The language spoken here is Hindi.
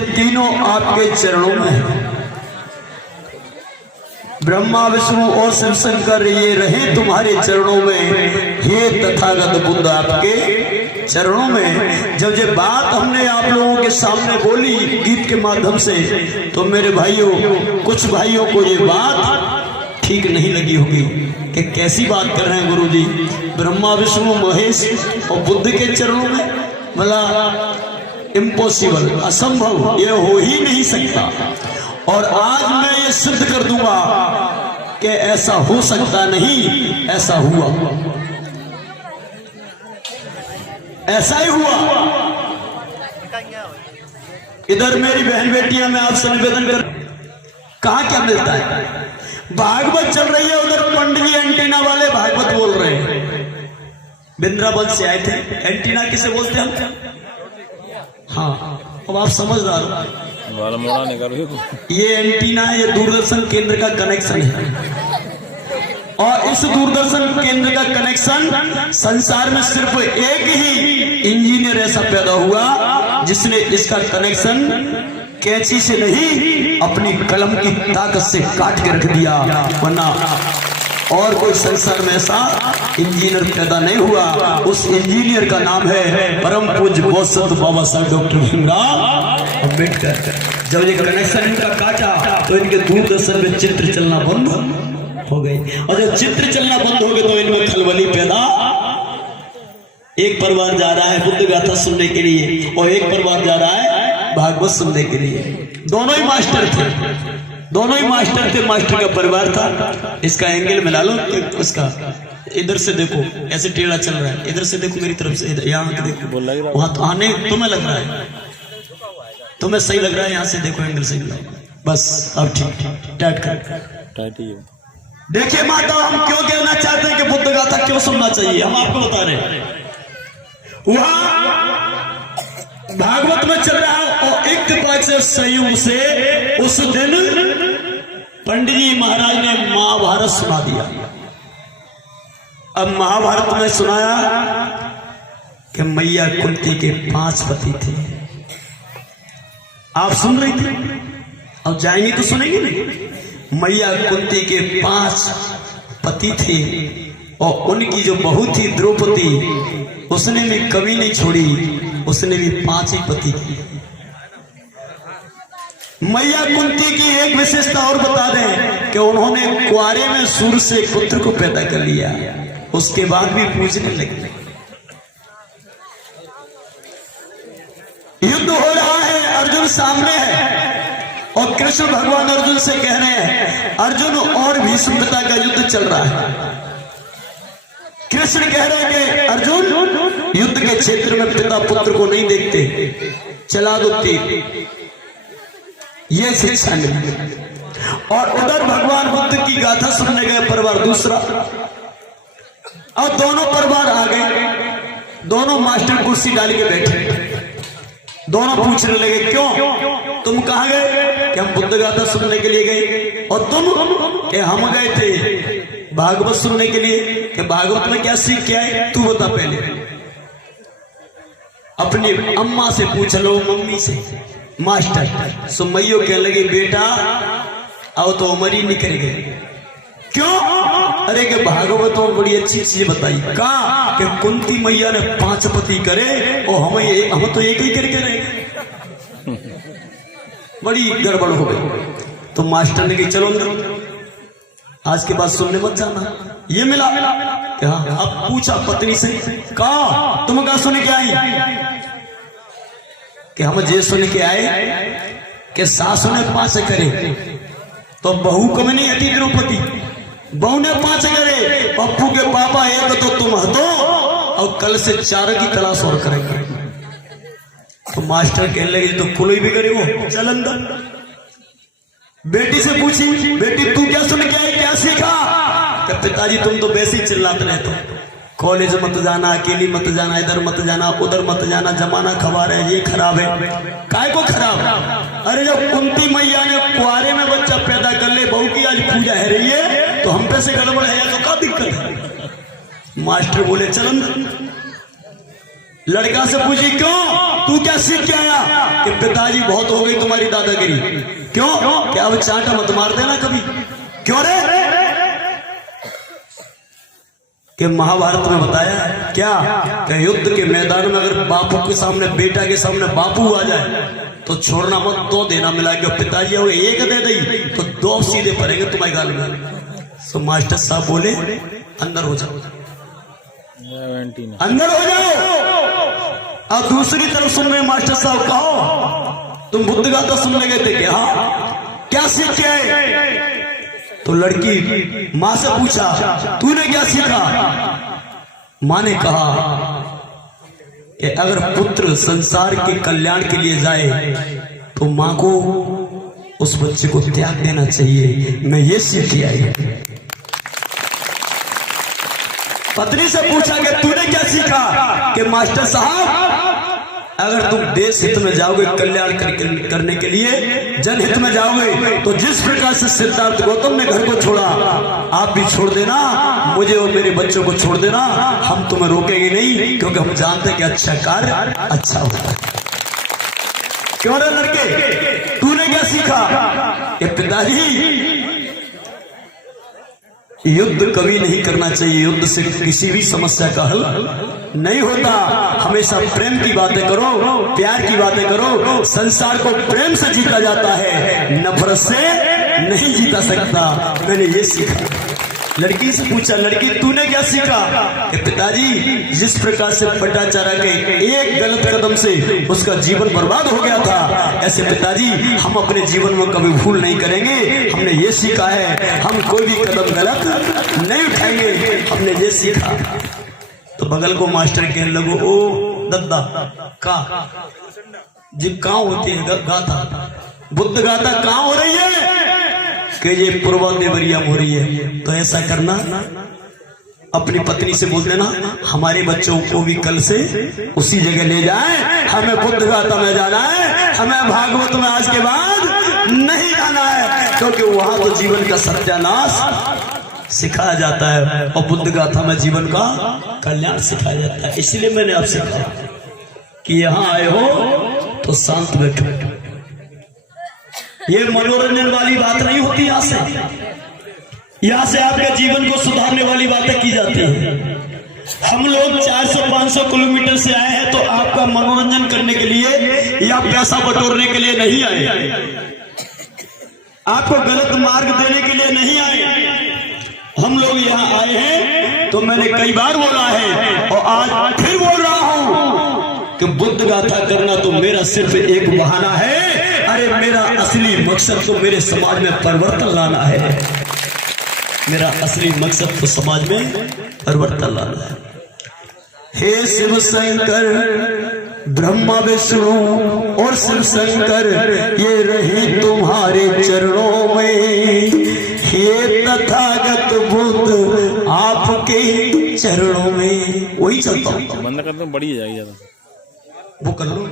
ये तीनों आपके चरणों में है। ब्रह्मा विष्णु और शिव शंकर ये रहे तुम्हारे चरणों में। हे तथागत बुद्ध आपके चरणों में। जब ये बात हमने आप लोगों के सामने बोली गीत के माध्यम से, तो मेरे भाइयों, कुछ भाइयों को ये बात ठीक नहीं लगी होगी कि कैसी बात कर रहे हैं गुरुजी, ब्रह्मा विष्णु महेश और बुद्ध के चरणों में। बोला इम्पॉसिबल, असंभव, ये हो ही नहीं सकता। और आज मैं ये सिद्ध कर दूंगा कि ऐसा हो सकता नहीं, ऐसा हुआ, ऐसा ही हुआ। इधर मेरी बहन बेटियां, मैं आपसे निवेदन कर, कहां क्या मिलता है? भागवत चल रही है, उधर पंडित जी एंटीना वाले भागवत बोल रहे हैं। वृंदावन से आए थे। एंटीना किसे बोलते हैं हम? हाँ, अब आप समझदार हो। ये एंटीना है, ये दूरदर्शन केंद्र का कनेक्शन है। और इस दूरदर्शन केंद्र का कनेक्शन संसार में सिर्फ एक ही इंजीनियर ऐसा पैदा हुआ जिसने इसका कनेक्शन कैंची से नहीं, अपनी कलम की ताकत से काट के रख दिया। वरना और कोई संसार में ऐसा इंजीनियर पैदा नहीं हुआ। उस इंजीनियर का नाम है परम पूज्य बोसत बाबा साहब डॉक्टर भीमराव अम्बेडकर। जब ये कनेक्शन इनका काटा तो इनके दूरदर्शन में चित्र चलना बंद हो गए। और जब चित्र चलना बंद हो गए तो इनमें खलबली पैदा। एक परिवार जा रहा है बुद्ध गाथा सुनने के लिए और एक परिवार जा रहा है भागवत सुनने के लिए। दोनों ही मास्टर थे, दोनों ही मास्टर थे। मास्टर का परिवार था। इसका एंगल मिला लो, उसका इधर से देखो, ऐसे टेढ़ा चल रहा है। इधर से देखो मेरी तरफ से, यहाँ के देखो, वहां तो आने तुम्हें लग रहा है, तुम्हें सही लग रहा है, यहाँ से देखो एंगल सही लग रहा है। बस अब ठीक टाइट कर। देखिए माता, हम क्यों कहना चाहते हैं कि बुद्ध गाथा क्यों सुनना चाहिए, हम आपको बता रहे हैं। वहां भागवत में चल रहा है और एक संयोग से उस दिन पंडित जी महाराज ने महाभारत सुना दिया। अब महाभारत में सुनाया कि मैया कुंती के 5 पति थे। आप सुन रही थी, अब जाएंगे तो सुनेंगे नहीं। मैया कुंती के 5 पति थे और उनकी जो बहू थी द्रौपदी, उसने भी कभी नहीं छोड़ी, उसने भी 5 ही पति की। मैया कुंती की एक विशेषता और बता दें कि उन्होंने कुआरे में सूर्य से पुत्र को पैदा कर लिया, उसके बाद भी पूजने लगे। युद्ध हो रहा है, अर्जुन सामने है और कृष्ण भगवान अर्जुन से कह रहे हैं, अर्जुन और भीष्मपिता का युद्ध चल रहा है। कृष्ण कह रहे हैं कि अर्जुन, युद्ध के क्षेत्र में पिता पुत्र को नहीं देखते, चला दो तीर, ये शिक्षा नहीं। और उधर भगवान बुद्ध की गाथा सुनने गए परिवार दूसरा, और दोनों परिवार आ गए। दोनों मास्टर कुर्सी डाल के बैठे, दोनों पूछने लगे क्यों तुम कहां गए? कि हम बुद्ध गाथा सुनने के लिए गए। और तुम? कि हम गए थे भागवत सुनने के लिए। कि भागवत में क्या सीख के आए, तू बता पहले। अपनी अम्मा से पूछ लो, मम्मी से। मास्टर सुमैयो कहने लगी, बेटा आओ तो उम्र ही निकल गई। क्यों? अरे के भागवत में बड़ी अच्छी चीज बताई। कहा कि कुंती मैया ने 5 पति करे और हम तो एक ही करके रहे। बड़ी गड़बड़ हो गई। तो मास्टर ने कहा चलो आज के बाद सुनने मत जाना। ये मिला क्या? अब पूछा पत्नी से, कहा तुम कहा सुन के आई? कि हम जे सुन के आए कि सासु ने 5 करे तो बहू को नहीं हटी द्रौपदी, बहू ने 5 करे। पप्पू के पापा एक तो तुम हटो और कल से 4 की तलाश और करेंगे। तो मास्टर कहने लगे तो कुल भी करे वो, चल अंदर। बेटी से पूछी, बेटी तू क्या सुन के आई, क्या सीखा? कि पिताजी तुम तो वैसे ही चिल्लाते रहते हो, कॉलेज मत जाना, अकेली मत जाना, इधर मत जाना, उधर मत जाना, जमाना खबर है, ये खराब है। काय को खराब? अरे जब कुंती मैया ने कुआरे में बच्चा पैदा कर ले, बहू की आज पूजा है रही है, तो हम पे से गड़बड़ है तो क्या दिक्कत है? मास्टर बोले चलन। लड़का से पूछी क्यों तू क्या सीख के आया? कि पिताजी बहुत हो गई तुम्हारी दादागिरी। क्यों? क्या अब चांटा मत मार देना कभी। क्यों रे? कि महाभारत में बताया क्या कि युद्ध के मैदान में अगर बापू के सामने, बेटा के सामने बापू आ जाए तो छोड़ना मत, 2 देना मिला के। पिताजी हो 1 दे दी तो 2 सीधे पड़ेंगे तुम्हारी गाल में। तो मास्टर साहब बोले अंदर हो जाओ, अंदर हो जाओ। और दूसरी तरफ सुन रहे मास्टर साहब, कहो तुम बुद्ध गाथा सुनने गए थे क्या? क्या सीख के आए? तो लड़की माँ से पूछा तूने क्या सीखा? माँ ने कहा कि अगर पुत्र संसार के कल्याण के लिए जाए तो माँ को उस बच्चे को त्याग देना चाहिए। मैं ये सीख के आई। पत्नी से पूछा कि तूने क्या सीखा? कि मास्टर साहब अगर तुम देश हित में जाओगे, कल्याण करने के लिए, जनहित में जाओगे, तो जिस प्रकार से सिद्धार्थ गौतम ने घर को छोड़ा, आप भी छोड़ देना, मुझे और मेरे बच्चों को छोड़ देना। हम तुम्हें रोकेंगे नहीं, क्योंकि हम जानते हैं कि अच्छा कार्य अच्छा होता है। क्यों रे लड़के, तूने क्या सीखा? कि पिताजी युद्ध कभी नहीं करना चाहिए, युद्ध से किसी भी समस्या का हल नहीं होता। हमेशा प्रेम की बातें करो, प्यार की बातें करो। संसार को प्रेम से जीता जाता है, नफरत से नहीं जीता सकता। मैंने ये सीखा। लड़की से पूछा, लड़की तूने क्या सीखा? कि पिताजी जिस प्रकार से पटाचारा के एक गलत कदम से उसका जीवन बर्बाद हो गया था, ऐसे पिताजी हम अपने जीवन में कभी भूल नहीं करेंगे। हमने ये सीखा है, हम कोई भी कदम गलत नहीं उठाएंगे। हमने ये सीखा। तो बगल को मास्टर कहने लगो, ओ दद्दा का जी कहाँ होती है गाथा? बुद्ध गाथा कहाँ हो रही है? कि ये पूर्वा देवरिया हो रही है। तो ऐसा करना, अपनी पत्नी से बोल देना हमारे बच्चों को भी कल से उसी जगह ले जाए। हमें बुद्ध गाथा में जाना है, हमें भागवत में आज के बाद नहीं जाना है, क्योंकि वहां तो जीवन का सत्यानाश सिखाया जाता है और बुद्ध गाथा में जीवन का कल्याण सिखाया जाता है। इसलिए मैंने आपसे कहा कि यहाँ आए हो तो शांत बैठो। ये मनोरंजन वाली बात नहीं होती। यहाँ से आपके जीवन को सुधारने वाली बातें की जाती हैं। हम लोग 400-500 किलोमीटर से आए हैं तो आपका मनोरंजन करने के लिए या पैसा बटोरने के लिए नहीं आए, आपको गलत मार्ग देने के लिए नहीं आए। हम लोग यहाँ आए हैं तो मैंने कई बार बोला है और आज फिर बोल रहा हूँ कि बुद्ध गाथा करना तो मेरा सिर्फ एक बहाना है। अरे मेरा असली मकसद तो मेरे समाज में परिवर्तन लाना है। मेरा असली मकसद तो समाज में परिवर्तन लाना है। हे शिव शंकर ब्रह्मा विष्णु और शिव शंकर ये रही तुम्हारे चरणों में। हे तथागत बुद्ध आपके चरणों में। वही चलता हूँ, बंद कर दो, बड़ी जाएगी ज्यादा। वो कर लो।